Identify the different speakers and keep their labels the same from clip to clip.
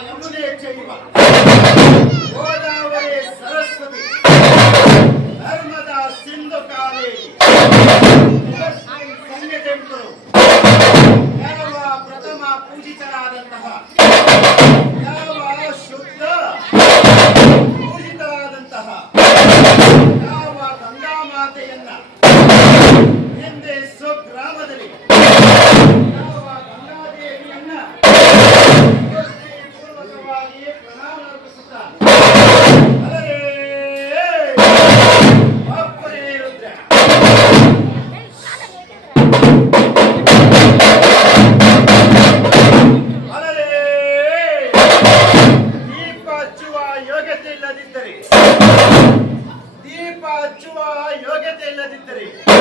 Speaker 1: యమునే చెయ్యవ தெரியும்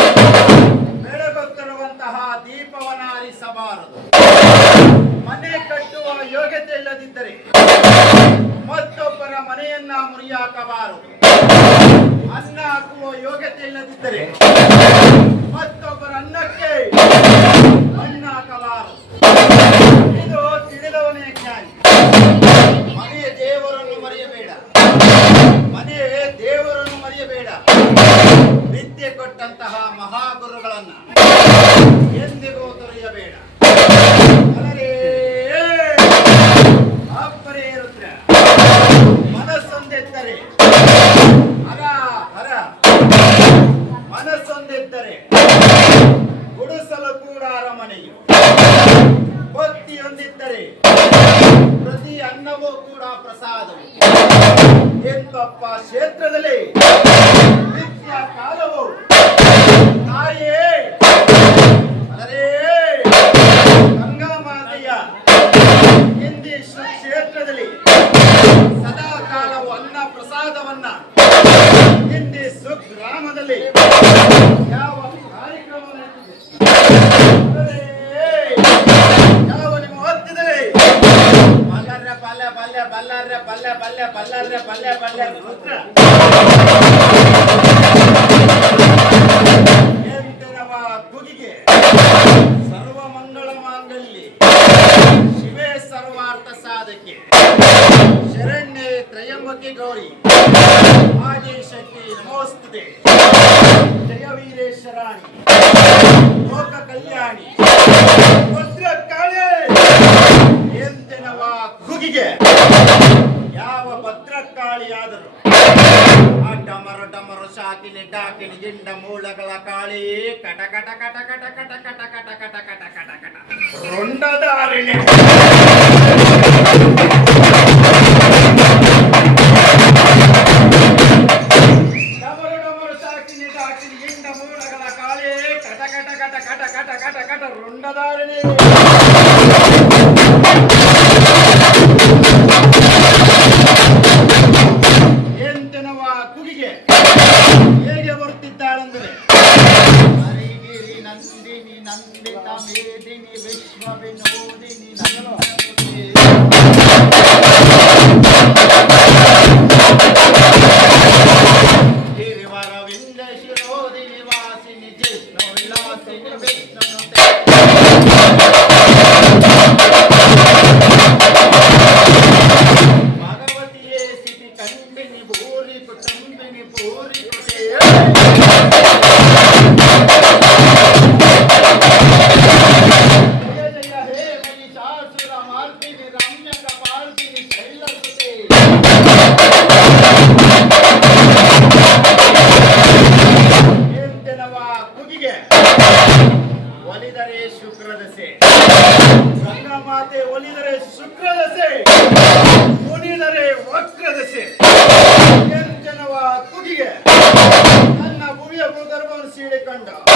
Speaker 1: ಮನಸ್ಸೊಂದೆದ್ದರೆ ಗುಡಿಸಲು ಕೂಡ ಅರಮನೆಯು. ಭಕ್ತಿಯೊಂದಿದ್ದರೆ ಪ್ರತಿ ಅನ್ನವೂ ಕೂಡ ಪ್ರಸಾದವು. ಎಂತಪ್ಪ ಕ್ಷೇತ್ರದಲ್ಲಿ ನಿತ್ಯ ಕಾಲವು. ತಾಯೇ ಪ್ರಸಾದವನ್ನ ಹಿಂದೆ ಸುಗ್ರಾಮದಲ್ಲಿ ಯಾವ ಕಾರ್ಯಕ್ರಮ ಯಾವ ನಿಮ್ಮ ಹೊತ್ತಿದೆ ಬಲ್ಲಾರ್ರೆ ಪಲ್ಯ ಪಲ್ಯ ಬಲ್ಲಾರ್ರೆ ಪಲ್ಯ ಪಲ್ಯ ಬಲ್ಲಾರ್ರೆ ಪಲ್ಯ ಪಲ್ಯ ಸರ್ವ ಮಂಗಳ ಶಿವೇ ಸರ್ವಾರ್ಥ ಸಾಧಕೆ. ಶರಣ್ಯೆ ತ್ರಯಂಬಕೆ ಗೌರಿ. ನಮೋಸ್ತುತೆ ಜಯ ವೀರೇಶ್ವರಾಣಿ ಲೋಕ ಕಲ್ಯಾಣಿ ಭದ್ರಕಾಳಿ ಎಂತೆನವ ಕುಗಿಗೆ ಯಾವ ಭದ್ರಕಾಳಿಯಾದರೂ ಆ ಡಮರು ಡಮರು ಶಾಕಿಲಿ ಡಾಕಿಲಿ ಗಿಂಡ ಮೂಳಗಳ ಕಾಳಿ ಕಟ ಕಟ ಕಟ ಕಟ ಕಟ ಕಟ ಕಟ ಕಟ ಕಟ ಕಟ ಕಟ ರುಂಡದಾರಿಣಿ ಎಂತೆನವ ಕುಗಿಗೆ? ಹೇಗೆ ಬರುತ್ತಿದ್ದಾಳೆಂದರೆ ನಂದಿನಿ ನಂದಿತ ಮೇದಿನಿ ವಿಶ್ವ ವಿನೋದಿನಿ ನಂದನುತೆ. கண்டா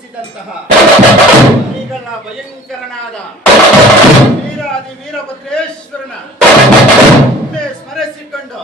Speaker 1: ತೋರಿಸಿದಂತಹ ಈಗನ ಭಯಂಕರನಾದ ವೀರಾದಿ ವೀರಭದ್ರೇಶ್ವರನ ಸ್ಮರಿಸಿಕೊಂಡು